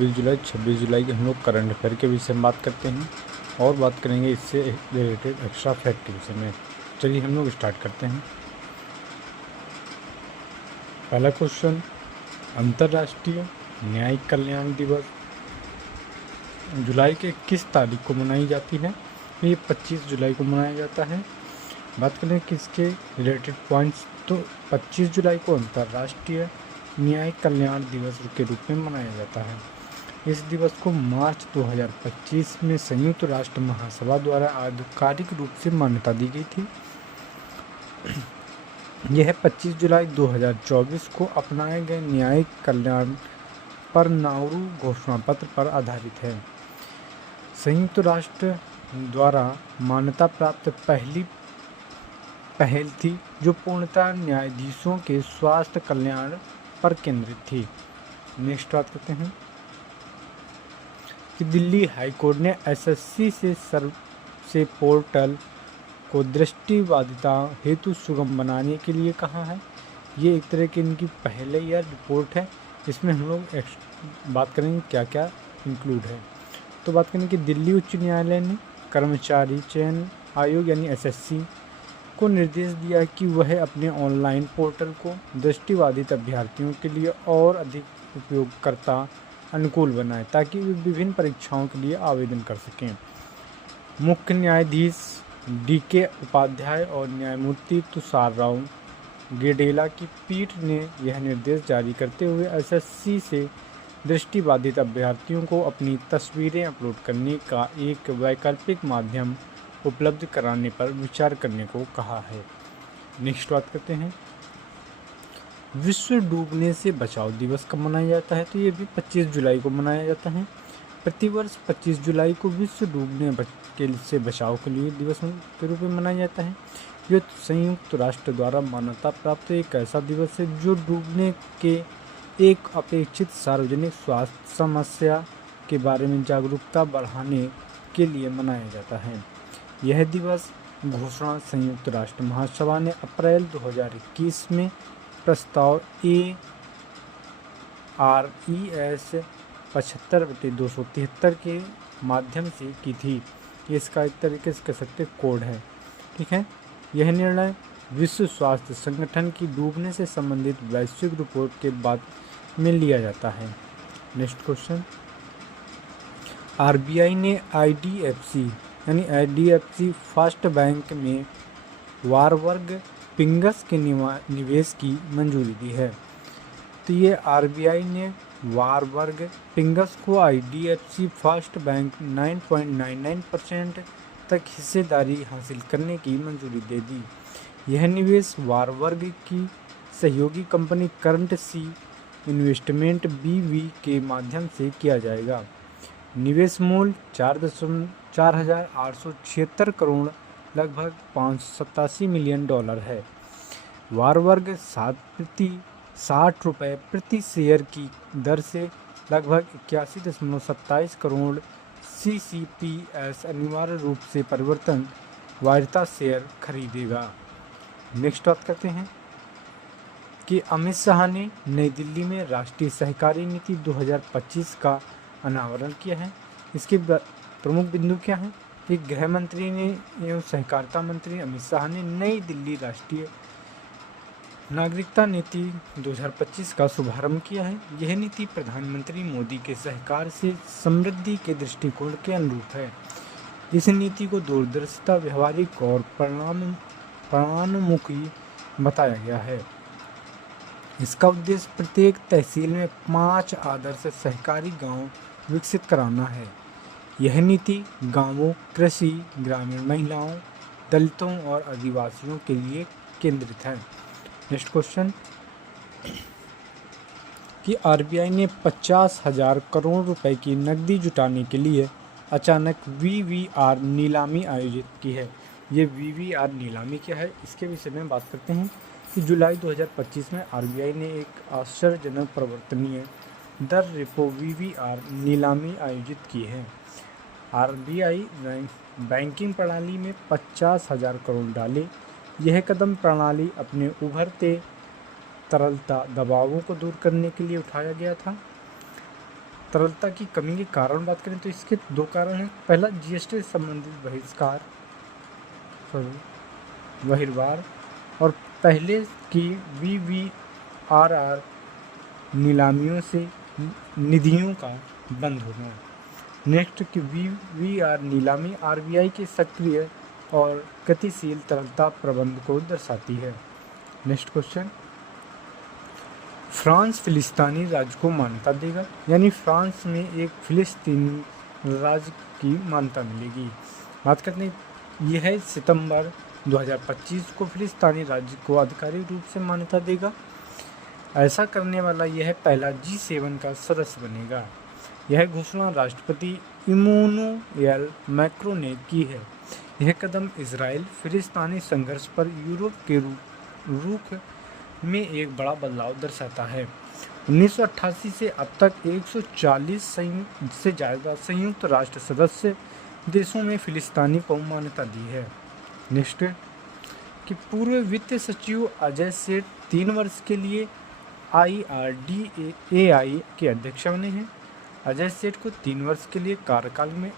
26 जुलाई के हम लोग करंट अफेयर के विषय में बात करते हैं और बात करेंगे इससे रिलेटेड एक्स्ट्रा फैक्ट के विषय में। चलिए हम लोग स्टार्ट करते हैं। पहला क्वेश्चन, अंतर्राष्ट्रीय न्यायिक कल्याण दिवस जुलाई के किस तारीख को मनाई जाती है? ये 25 जुलाई को मनाया जाता है। बात करें किसके रिलेटेड पॉइंट्स, तो 25 जुलाई को अंतर्राष्ट्रीय न्यायिक कल्याण दिवस के रूप में मनाया जाता है। इस दिवस को मार्च 2025 में संयुक्त राष्ट्र महासभा द्वारा आधिकारिक रूप से मान्यता दी गई थी। यह 25 जुलाई 2024 को अपनाए गए न्यायिक कल्याण पर नाउरू घोषणा पत्र पर आधारित है। संयुक्त राष्ट्र द्वारा मान्यता प्राप्त पहली पहल थी जो पूर्णतः न्यायाधीशों के स्वास्थ्य कल्याण पर केंद्रित थी। नेक्स्ट बात करते हैं कि दिल्ली हाई कोर्ट ने एसएससी से पोर्टल को दृष्टिबाधिता हेतु सुगम बनाने के लिए कहा है। ये एक तरह की इनकी पहले यह रिपोर्ट है, इसमें हम लोग बात करेंगे क्या क्या इंक्लूड है। तो बात करें कि दिल्ली उच्च न्यायालय ने कर्मचारी चयन आयोग यानी एसएससी को निर्देश दिया कि वह अपने ऑनलाइन पोर्टल को दृष्टिबाधित अभ्यर्थियों के लिए और अधिक उपयोगकर्ता अनुकूल बनाए ताकि वे विभिन्न परीक्षाओं के लिए आवेदन कर सकें। मुख्य न्यायाधीश डीके उपाध्याय और न्यायमूर्ति तुषार राव गेडेला की पीठ ने यह निर्देश जारी करते हुए एसएससी से दृष्टिबाधित अभ्यर्थियों को अपनी तस्वीरें अपलोड करने का एक वैकल्पिक माध्यम उपलब्ध कराने पर विचार करने को कहा है। नेक्स्ट बात करते हैं, विश्व डूबने से बचाव दिवस कब मनाया जाता है? तो ये भी 25 जुलाई को मनाया जाता है। प्रतिवर्ष 25 जुलाई को विश्व डूबने से बचाव के लिए दिवस के रूप में मनाया जाता है। यह संयुक्त राष्ट्र द्वारा मान्यता प्राप्त एक ऐसा दिवस है जो डूबने के एक अपेक्षित सार्वजनिक स्वास्थ्य समस्या के बारे में जागरूकता बढ़ाने के लिए मनाया जाता है। यह दिवस घोषणा संयुक्त राष्ट्र महासभा ने अप्रैल 2021 में प्रस्ताव ARES 75/273 के माध्यम से की थी। इसका एक तरीके से कह सकते कोड है, ठीक है। यह निर्णय विश्व स्वास्थ्य संगठन की डूबने से संबंधित वैश्विक रिपोर्ट के बाद में लिया जाता है। नेक्स्ट क्वेश्चन, आरबीआई ने आईडीएफसी फर्स्ट बैंक में वारबर्ग पिंगस के निवेश की मंजूरी दी है। तो ये आरबीआई ने वारबर्ग पिंगस को आईडीएफसी फर्स्ट बैंक 9.99% तक हिस्सेदारी हासिल करने की मंजूरी दे दी। यह निवेश वारबर्ग की सहयोगी company Currant Sea Investment BV के माध्यम से किया जाएगा। निवेश मूल्य 4,876 करोड़ लगभग $587 मिलियन है। वारबर्ग 60 रुपये प्रति शेयर की दर से लगभग 81.27 करोड़ CCPS अनिवार्य रूप से परिवर्तन वायरता शेयर खरीदेगा। नेक्स्ट बात करते हैं कि अमित शाह ने नई दिल्ली में राष्ट्रीय सहकारी नीति 2025 का अनावरण किया है। इसके प्रमुख बिंदु क्या हैं? कि गृह मंत्री ने एवं सहकारिता मंत्री अमित शाह ने नई दिल्ली राष्ट्रीय नागरिकता नीति 2025 का शुभारंभ किया है। यह नीति प्रधानमंत्री मोदी के सहकार से समृद्धि के दृष्टिकोण के अनुरूप है। इस नीति को दूरदर्शिता, व्यवहारिक और परिणामोन्मुखी बताया गया है। इसका उद्देश्य प्रत्येक तहसील में 5 आदर्श सहकारी गांव विकसित कराना है। यह नीति गांवों, कृषि, ग्रामीण महिलाओं, दलितों और आदिवासियों के लिए केंद्रित है। नेक्स्ट क्वेश्चन, कि आरबीआई ने 50,000 करोड़ रुपए की नकदी जुटाने के लिए अचानक VVR नीलामी आयोजित की है। ये VVR नीलामी क्या है, इसके विषय में बात करते हैं कि जुलाई 2025 में आरबीआई ने एक आश्चर्यजनक परिवर्तनीय दर रेपो VVR नीलामी आयोजित की है। आरबीआई बैंकिंग प्रणाली में 50,000 करोड़ डाले। यह कदम प्रणाली अपने उभरते तरलता दबावों को दूर करने के लिए उठाया गया था। तरलता की कमी के कारण बात करें तो इसके दो कारण हैं। पहला जीएसटी से संबंधित बहिर्वार और पहले की वीवीआरआर नीलामियों से निधियों का बंद होना। नेक्स्ट की वीवीआर नीलामी आरबीआई के सक्रिय और गतिशील तरलता प्रबंध को दर्शाती है। नेक्स्ट क्वेश्चन, फ्रांस फिलिस्तीनी राज्य को मान्यता देगा, यानी फ्रांस में एक फिलिस्तीनी राज्य की मान्यता मिलेगी। बात करते हैं यह सितंबर 2025 को फिलिस्तीनी राज्य को आधिकारिक रूप से मान्यता देगा। ऐसा करने वाला यह पहला G7 का सदस्य बनेगा। यह घोषणा राष्ट्रपति इमैनुएल मैक्रों ने की है। यह कदम इजराइल फिलिस्तीनी संघर्ष पर यूरोप के रुख में एक बड़ा बदलाव दर्शाता है। 1988 से अब तक 140 से ज़्यादा संयुक्त राष्ट्र सदस्य देशों में फिलिस्तीनी को मान्यता दी है। नेक्स्ट कि पूर्व वित्त सचिव अजय सेठ 3 वर्ष के लिए IRDAI के अध्यक्ष बने हैं। अजय सेठ को 3 वर्ष के लिए कार्यकाल में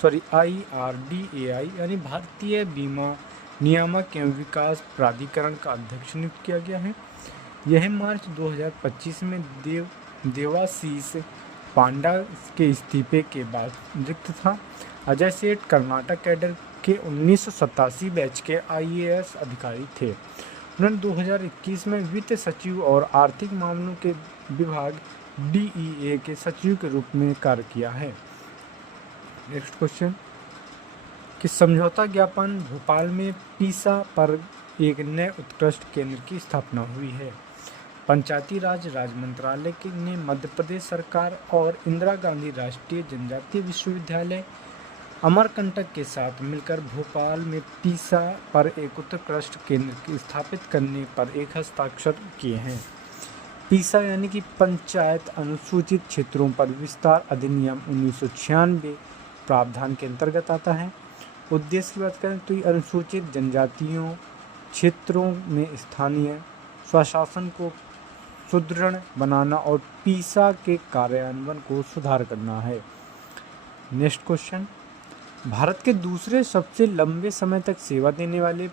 IRDAI यानी भारतीय बीमा नियामक एवं विकास प्राधिकरण का अध्यक्ष नियुक्त किया गया है। यह मार्च 2025 में देवाशीष पांडा के इस्तीफे के बाद रिक्त था। अजय सेठ कर्नाटक कैडर के 1987 बैच के IAS अधिकारी थे। उन्होंने 2021 में वित्त सचिव और आर्थिक मामलों के विभाग DEA के सचिव के रूप में कार्य किया है। नेक्स्ट क्वेश्चन कि समझौता ज्ञापन भोपाल में पीसा पर एक नए उत्कृष्ट केंद्र की स्थापना हुई है। पंचायती राज मंत्रालय ने मध्य प्रदेश सरकार और इंदिरा गांधी राष्ट्रीय जनजातीय विश्वविद्यालय अमरकंटक के साथ मिलकर भोपाल में पीसा पर एक उत्कृष्ट केंद्र की स्थापित करने पर एक हस्ताक्षर किए हैं। पीसा यानी कि पंचायत अनुसूचित क्षेत्रों पर विस्तार अधिनियम 1996 प्रावधान के अंतर्गत आता है। उद्देश्य की बात करें तो ये अनुसूचित जनजातियों क्षेत्रों में स्थानीय स्वशासन को सुदृढ़ बनाना और पीसा के कार्यान्वयन को सुधार करना है। नेक्स्ट क्वेश्चन, भारत के दूसरे सबसे लंबे समय तक सेवा देने वाले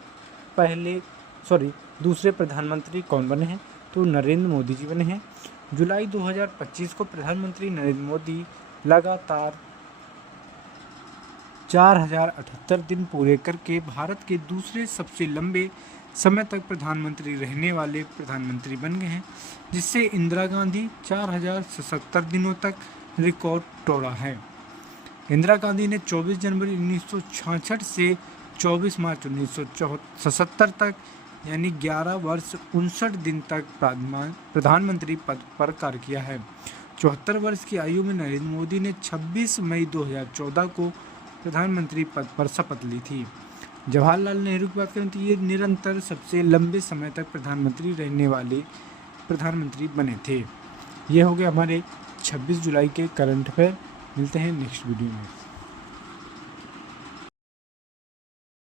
दूसरे प्रधानमंत्री कौन बने हैं? तो नरेंद्र मोदी जी बने हैं। जुलाई 2025 को प्रधानमंत्री नरेंद्र मोदी लगातार 4078 दिन पूरे करके भारत के दूसरे सबसे लंबे समय तक प्रधानमंत्री रहने वाले प्रधानमंत्री बन गए हैं, जिससे इंदिरा गांधी 4077 दिनों तक रिकॉर्ड तोड़ा है। इंदिरा गांधी ने 24 जनवरी 1966 से 24 मार्च 1977 तक यानी 11 वर्ष 59 दिन तक प्रधानमंत्री पद पर कार्य किया है। 74 वर्ष की आयु में नरेंद्र मोदी ने 26 मई 2014 को प्रधानमंत्री पद पर शपथ ली थी। जवाहरलाल नेहरू की बात करें तो ये निरंतर सबसे लंबे समय तक प्रधानमंत्री रहने वाले प्रधानमंत्री बने थे। ये हो गए हमारे 26 जुलाई के करंट अफेयर। मिलते हैं नेक्स्ट वीडियो में।